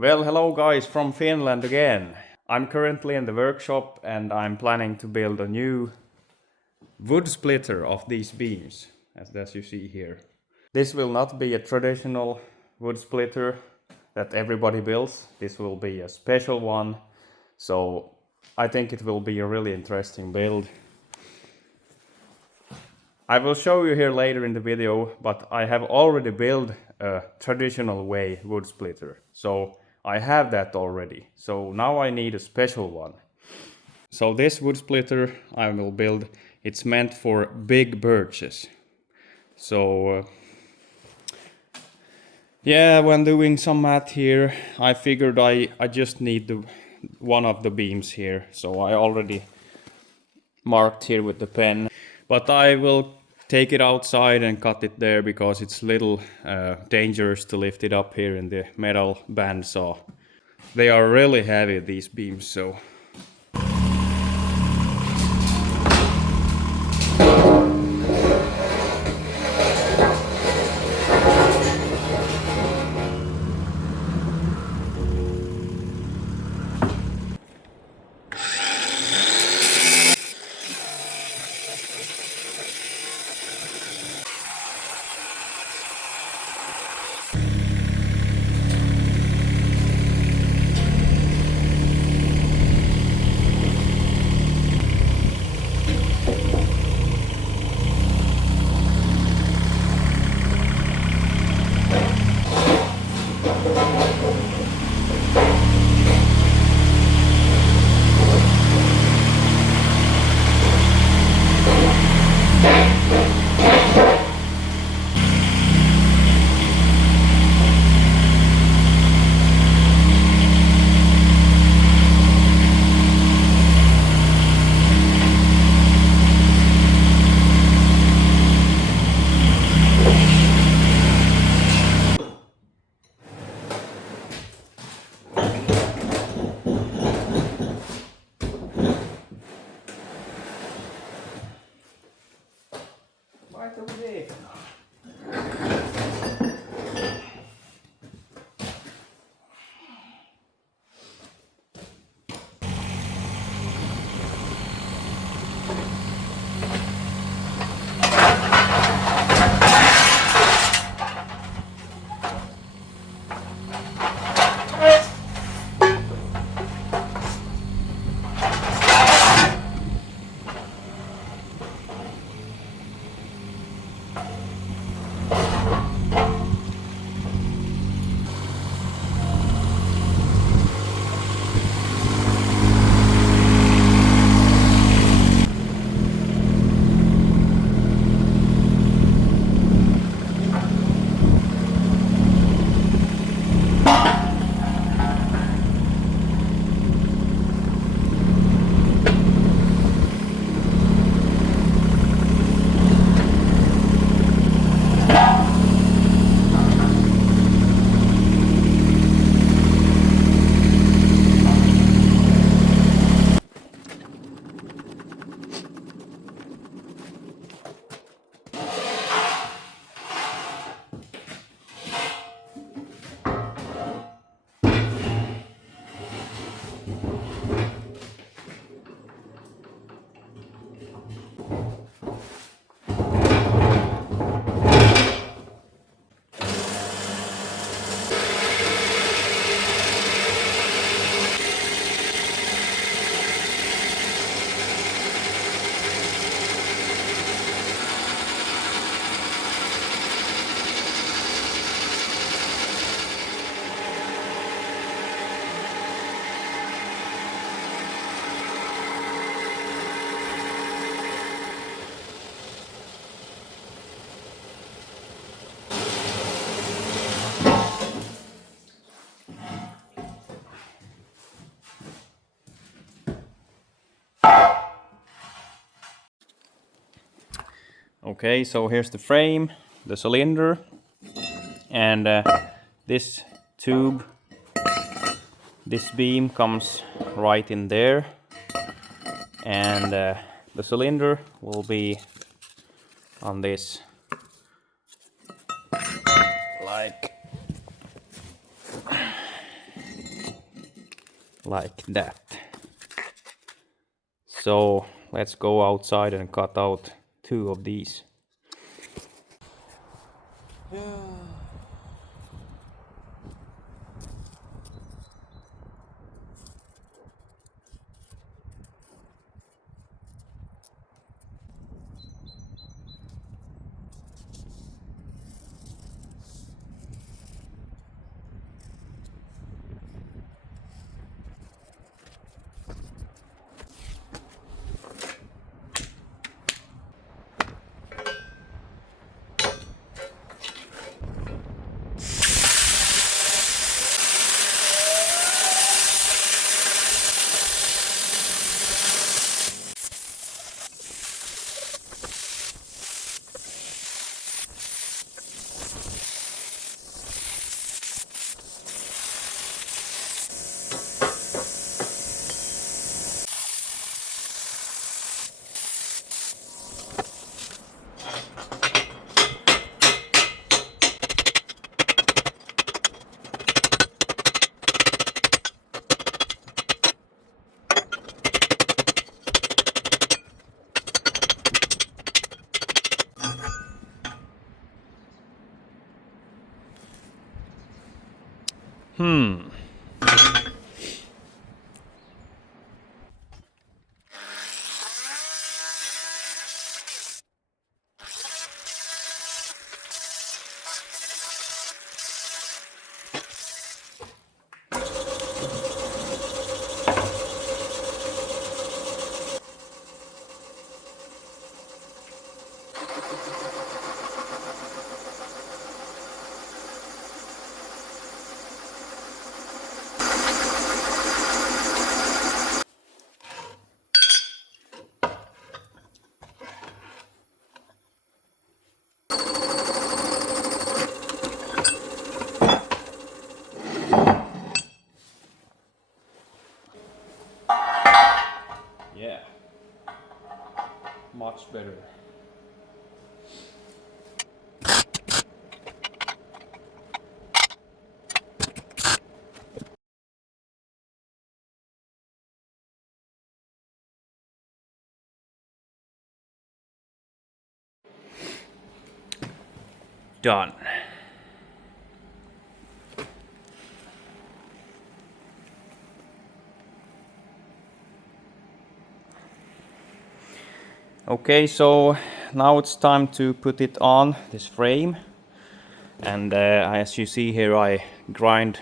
Well, hello guys from Finland again. I'm currently in the workshop and I'm planning to build a new wood splitter of these beams, as you see here. This will not be a traditional wood splitter that everybody builds. This will be a special one. So I think it will be a really interesting build. I will show you here later in the video, but I have already built a traditional way wood splitter. So I have that already. So now I need a special one. So this wood splitter I will build, it's meant for big birches. So yeah, when doing some math here, I figured I just need one of the beams here. So I already marked here with the pen. But I will take it outside and cut it there because it's little dangerous to lift it up here in the metal bandsaw. They are really heavy, these beams, so. Okay, so here's the frame, the cylinder, and this tube, this beam comes right in there, and the cylinder will be on this, like like that. So let's go outside and cut out 2 of these. Yeah, much better. Done. Okay, so now it's time to put it on this frame, and as you see here, I grind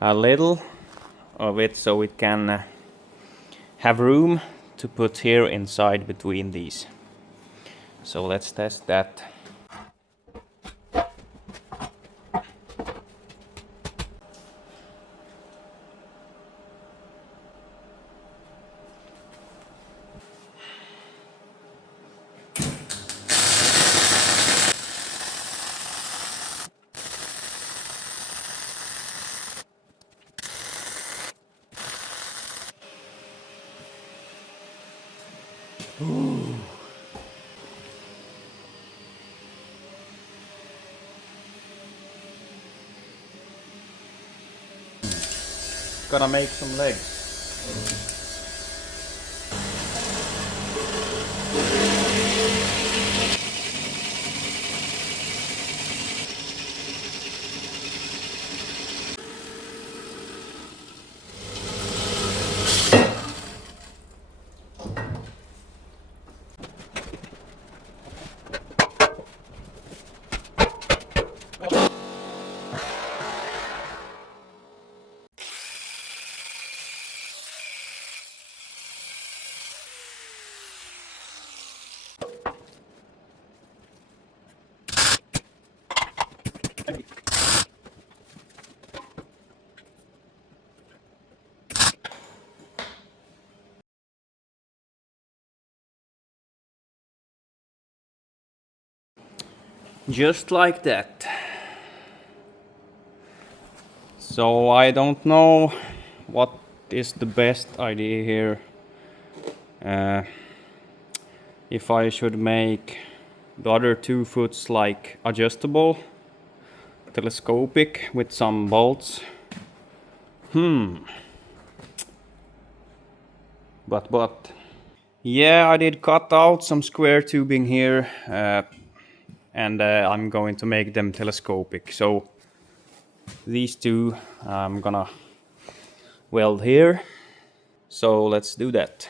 a little of it so it can have room to put here inside between these. So let's test that. Gonna make some legs. Just like that. So I don't know what is the best idea here. If I should make the other 2 foots like adjustable, telescopic with some bolts. But yeah, I did cut out some square tubing here, and I'm going to make them telescopic. So these two I'm gonna weld here. So let's do that.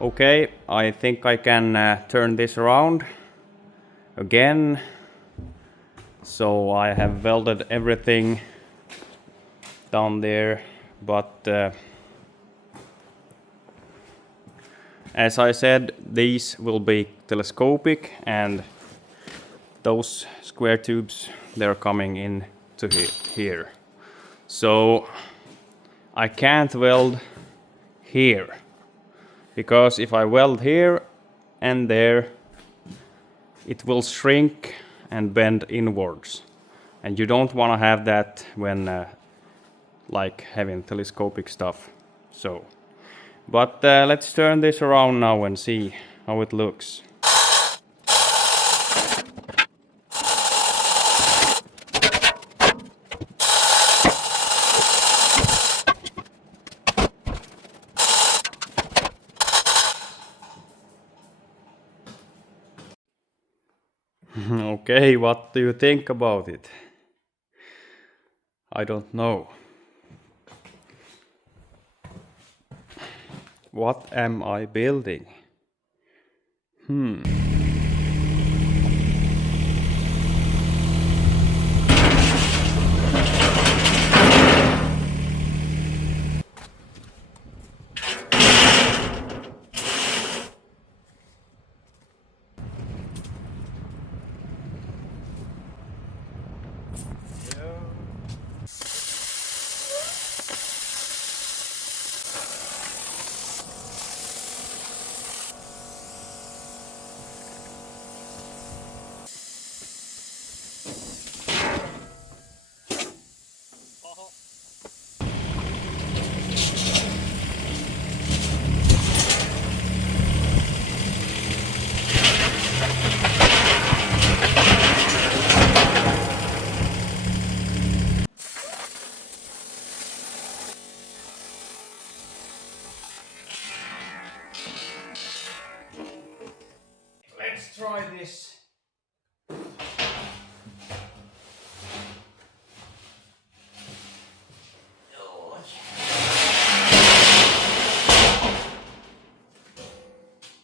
Okay, I think I can turn this around again. So I have welded everything down there, but as I said, these will be telescopic, and those square tubes, they're coming in to here. So I can't weld here, because if I weld here and there, it will shrink and bend inwards, and you don't want to have that when like having telescopic stuff. So but let's turn this around now and see how it looks. Okay, what do you think about it? I don't know. What am I building? Let's try this.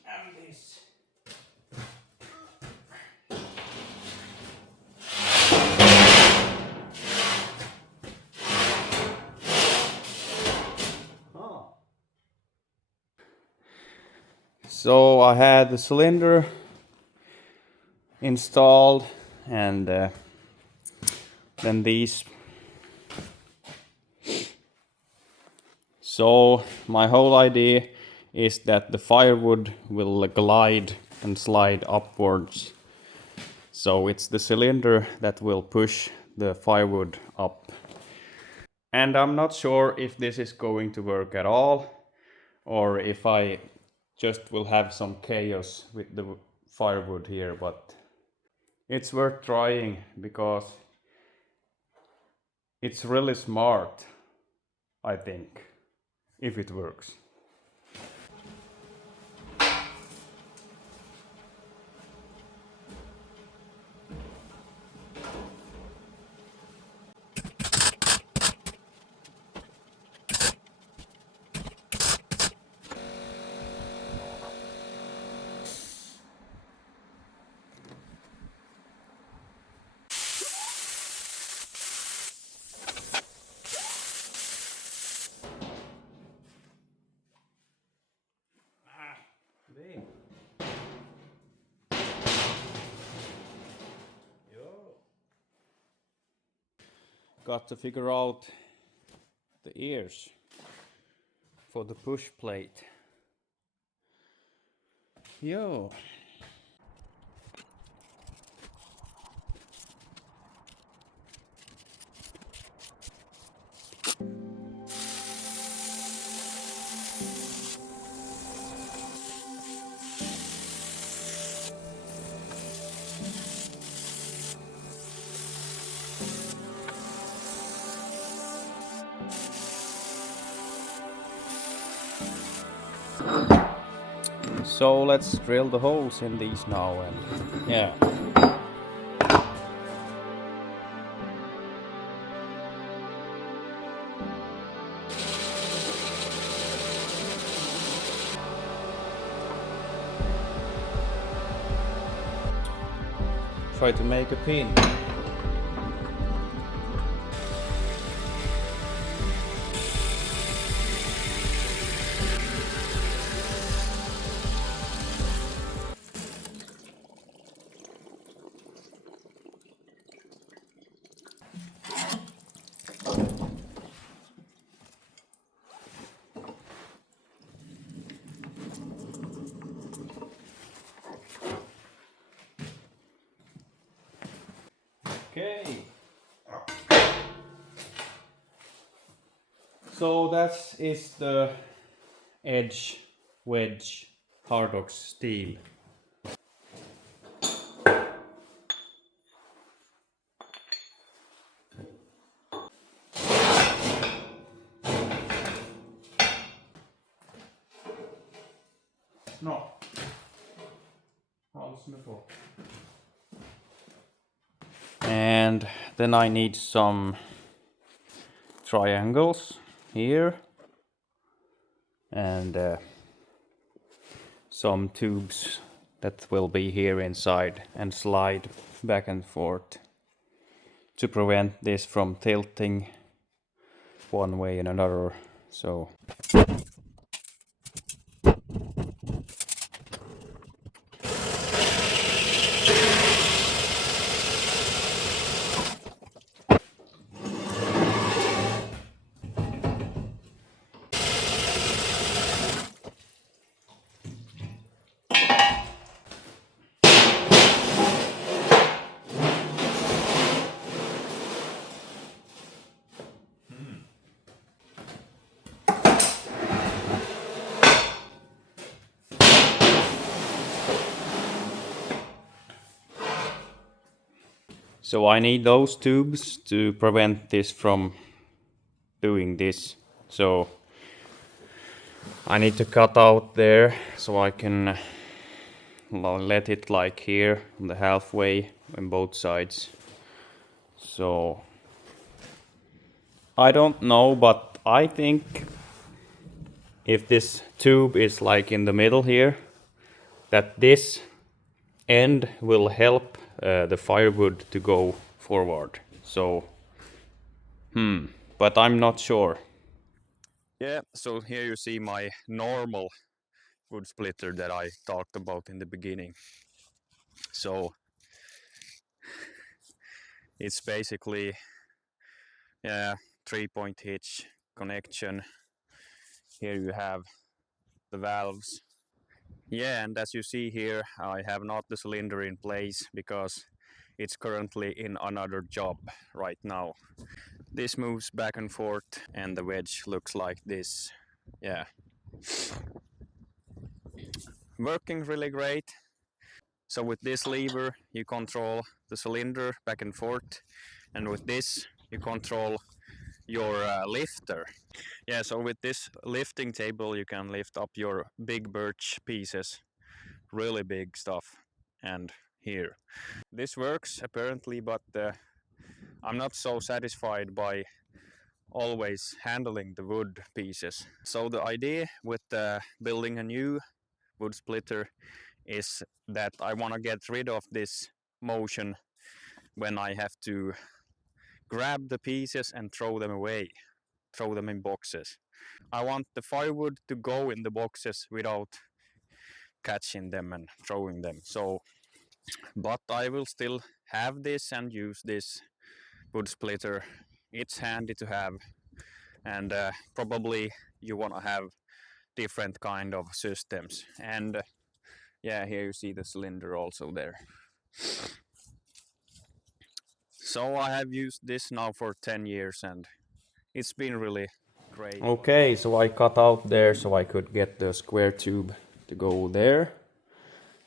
And this. So I had the cylinder installed, and then these. So my whole idea is that the firewood will glide and slide upwards. So it's the cylinder that will push the firewood up. And I'm not sure if this is going to work at all, or if I just will have some chaos with the firewood here, but it's worth trying because it's really smart, I think, if it works. got to figure out the ears for the push plate. Yo. So let's drill the holes in these now and yeah. Try to make a pin. Okay. So that is the edge wedge Hardox steel. No. And then I need some triangles here and some tubes that will be here inside and slide back and forth to prevent this from tilting one way and another. So I need those tubes to prevent this from doing this. So I need to cut out there so I can let it like here on the halfway on both sides. So I don't know, but I think if this tube is like in the middle here, that this end will help the firewood to go forward. So but I'm not sure. Yeah, so here you see my normal wood splitter that I talked about in the beginning. So it's basically 3-point hitch connection. Here you have the valves. Yeah, and as you see here, I have not the cylinder in place because it's currently in another job right now. This moves back and forth and the wedge looks like this. Yeah. Working really great. So with this lever you control the cylinder back and forth, and with this you control your lifter. Yeah, so with this lifting table you can lift up your big birch pieces, really big stuff. And here this works apparently, but I'm not so satisfied by always handling the wood pieces. So the idea with building a new wood splitter is that I want to get rid of this motion when I have to grab the pieces and throw them away, throw them in boxes. I want the firewood to go in the boxes without catching them and throwing them. So, but I will still have this and use this wood splitter it's handy to have, and probably you want to have different kind of systems. And yeah, here you see the cylinder also there. So I have used this now for 10 years and it's been really great. Okay, so I cut out there so I could get the square tube to go there.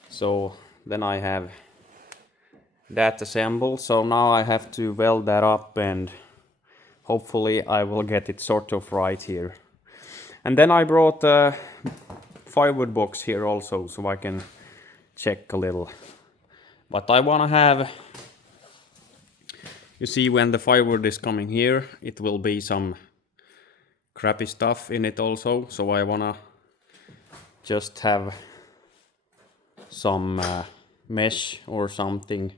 So then I have that assembled. So now I have to weld that up and hopefully I will get it sort of right here. And then I brought a firewood box here also so I can check a little. But I wanna have, you see when the firewood is coming here, it will be some crappy stuff in it also. So I wanna just have some mesh or something.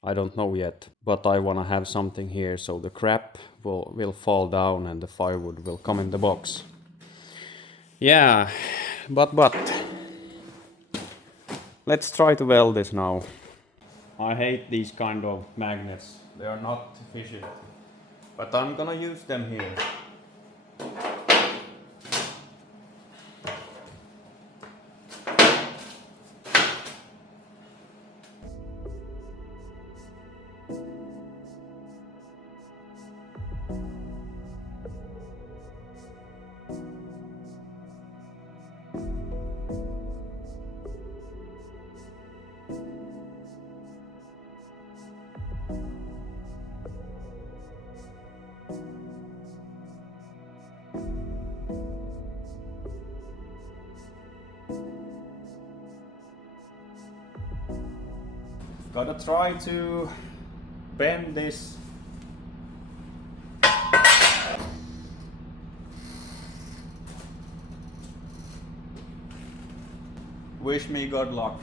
I don't know yet, but I wanna have something here so the crap will fall down and the firewood will come in the box. Yeah, but let's try to weld this now. I hate these kind of magnets. They are not efficient, but I'm gonna use them here. Gotta try to bend this. Wish me good luck.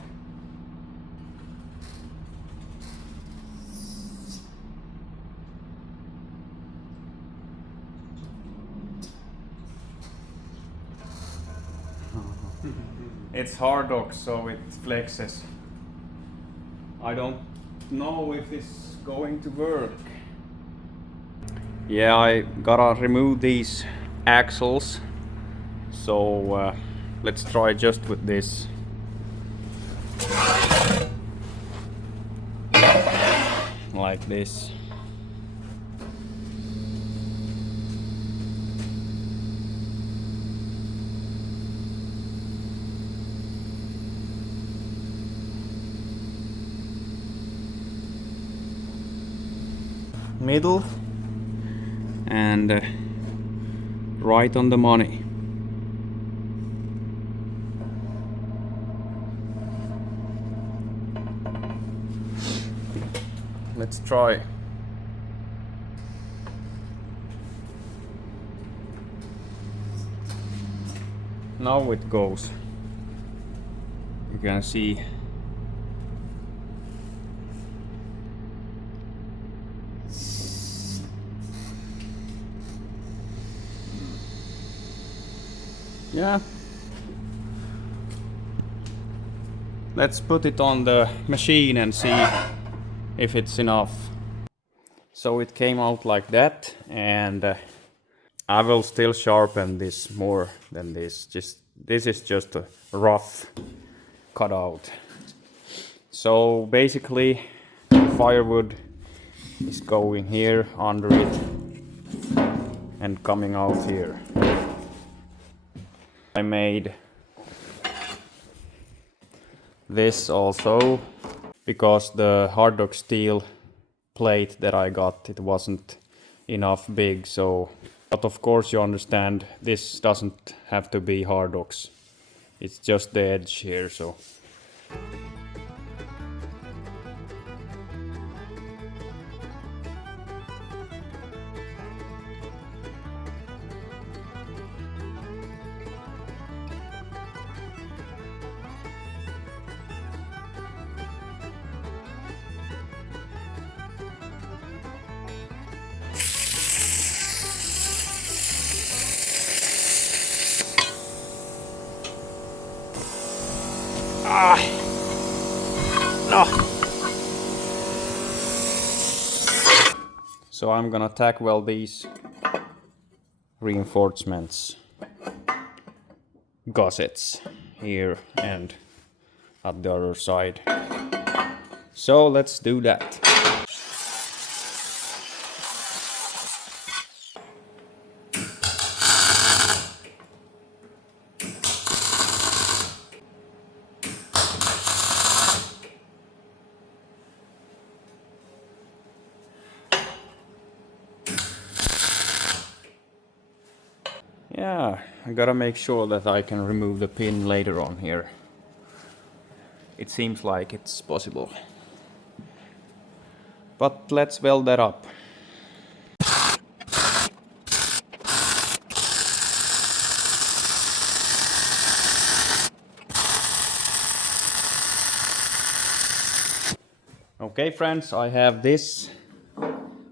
It's hard dock, so it flexes. I don't know if this is going to work. Yeah, I gotta remove these axles. So let's try just with this. Like this. Middle and right on the money. Let's try. Now it goes. You can see. Yeah. Let's put it on the machine and see if it's enough. So it came out like that, and I will still sharpen this more than this. This is just a rough cutout. So basically firewood is going here under it and coming out here. I made this also because the hard dock steel plate that I got, it wasn't enough big, so but of course you understand this doesn't have to be hard docks. It's just the edge here, so no. So I'm gonna tack weld these reinforcements, gussets here and at the other side. So let's do that. Yeah, I gotta make sure that I can remove the pin later on here. It seems like it's possible. But let's weld that up. Okay friends, I have this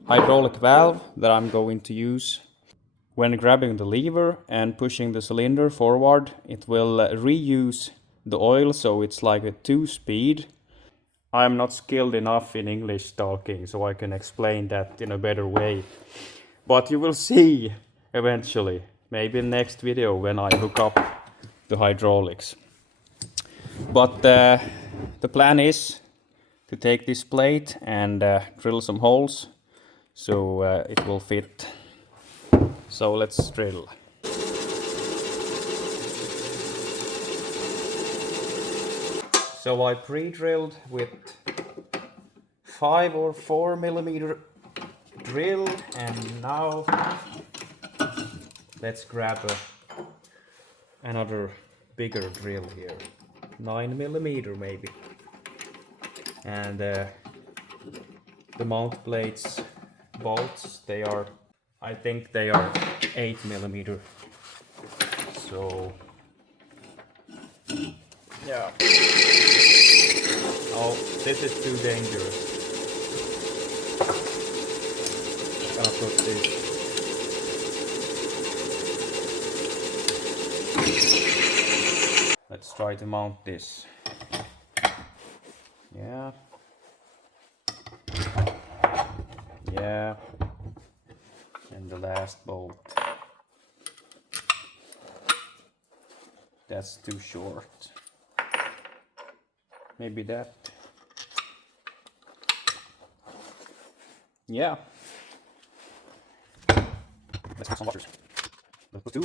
hydraulic valve that I'm going to use. When grabbing the lever and pushing the cylinder forward, it will reuse the oil, so it's like a 2-speed. I'm not skilled enough in English talking, so I can explain that in a better way. But you will see eventually, maybe in the next video when I hook up the hydraulics. But the plan is to take this plate and drill some holes so it will fit. So let's drill. So I pre-drilled with 5 or 4 millimeter drill, and now let's grab another bigger drill here, 9 millimeter maybe. And the mount plates bolts, I think they are 8 millimeter. So yeah. Oh, this is too dangerous. I'm gonna put this. Let's try to mount this. Yeah. Yeah. And the last bolt. That's too short. Maybe that. Yeah. Let's put some washers. Let's put 2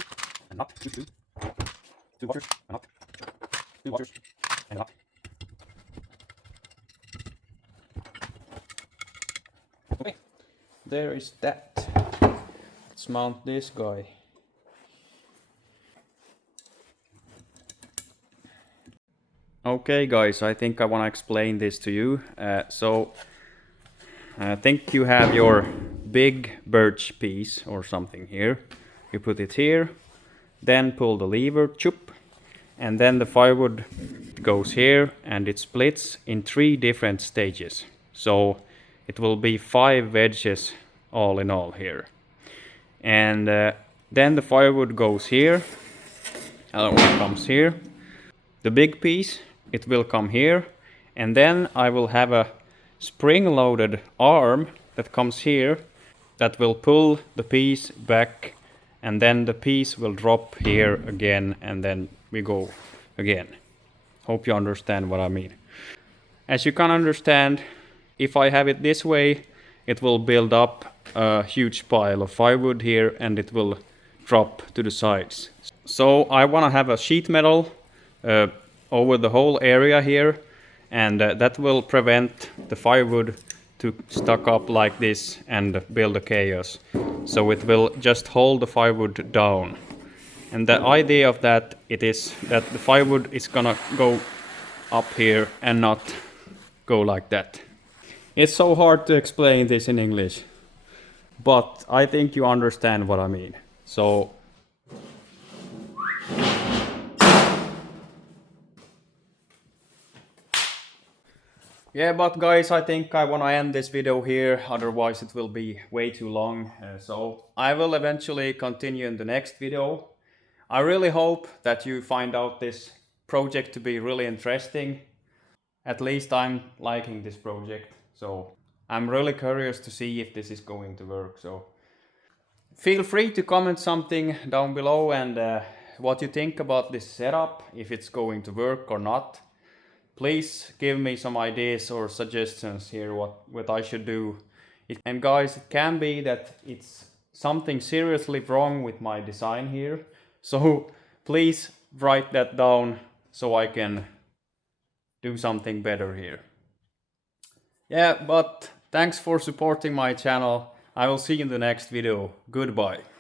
and not 2. 2 washers and not 2 washers and not. Okay, there is that. Let's mount this guy. Okay guys, I think I want to explain this to you. So I think you have your big birch piece or something here. You put it here, then pull the lever, choop, and then the firewood goes here and it splits in 3 different stages. So it will be 5 wedges all in all here. And then the firewood goes here, comes here. The big piece, it will come here, and then I will have a spring-loaded arm that comes here that will pull the piece back, and then the piece will drop here again, and then we go again. Hope you understand what I mean. As you can understand, if I have it this way, it will build up a huge pile of firewood here and it will drop to the sides. So I want to have a sheet metal over the whole area here, and that will prevent the firewood to stack up like this and build a chaos. So it will just hold the firewood down. And the idea of that, it is that the firewood is gonna go up here and not go like that. It's so hard to explain this in English, but I think you understand what I mean. So yeah, but guys, I think I want to end this video here, otherwise it will be way too long. So I will eventually continue in the next video. I really hope that you find out this project to be really interesting. At least I'm liking this project. So I'm really curious to see if this is going to work. So feel free to comment something down below and what you think about this setup, if it's going to work or not. Please give me some ideas or suggestions here what I should do. And guys, it can be that it's something seriously wrong with my design here. So please write that down so I can do something better here. Yeah, but thanks for supporting my channel. I will see you in the next video. Goodbye.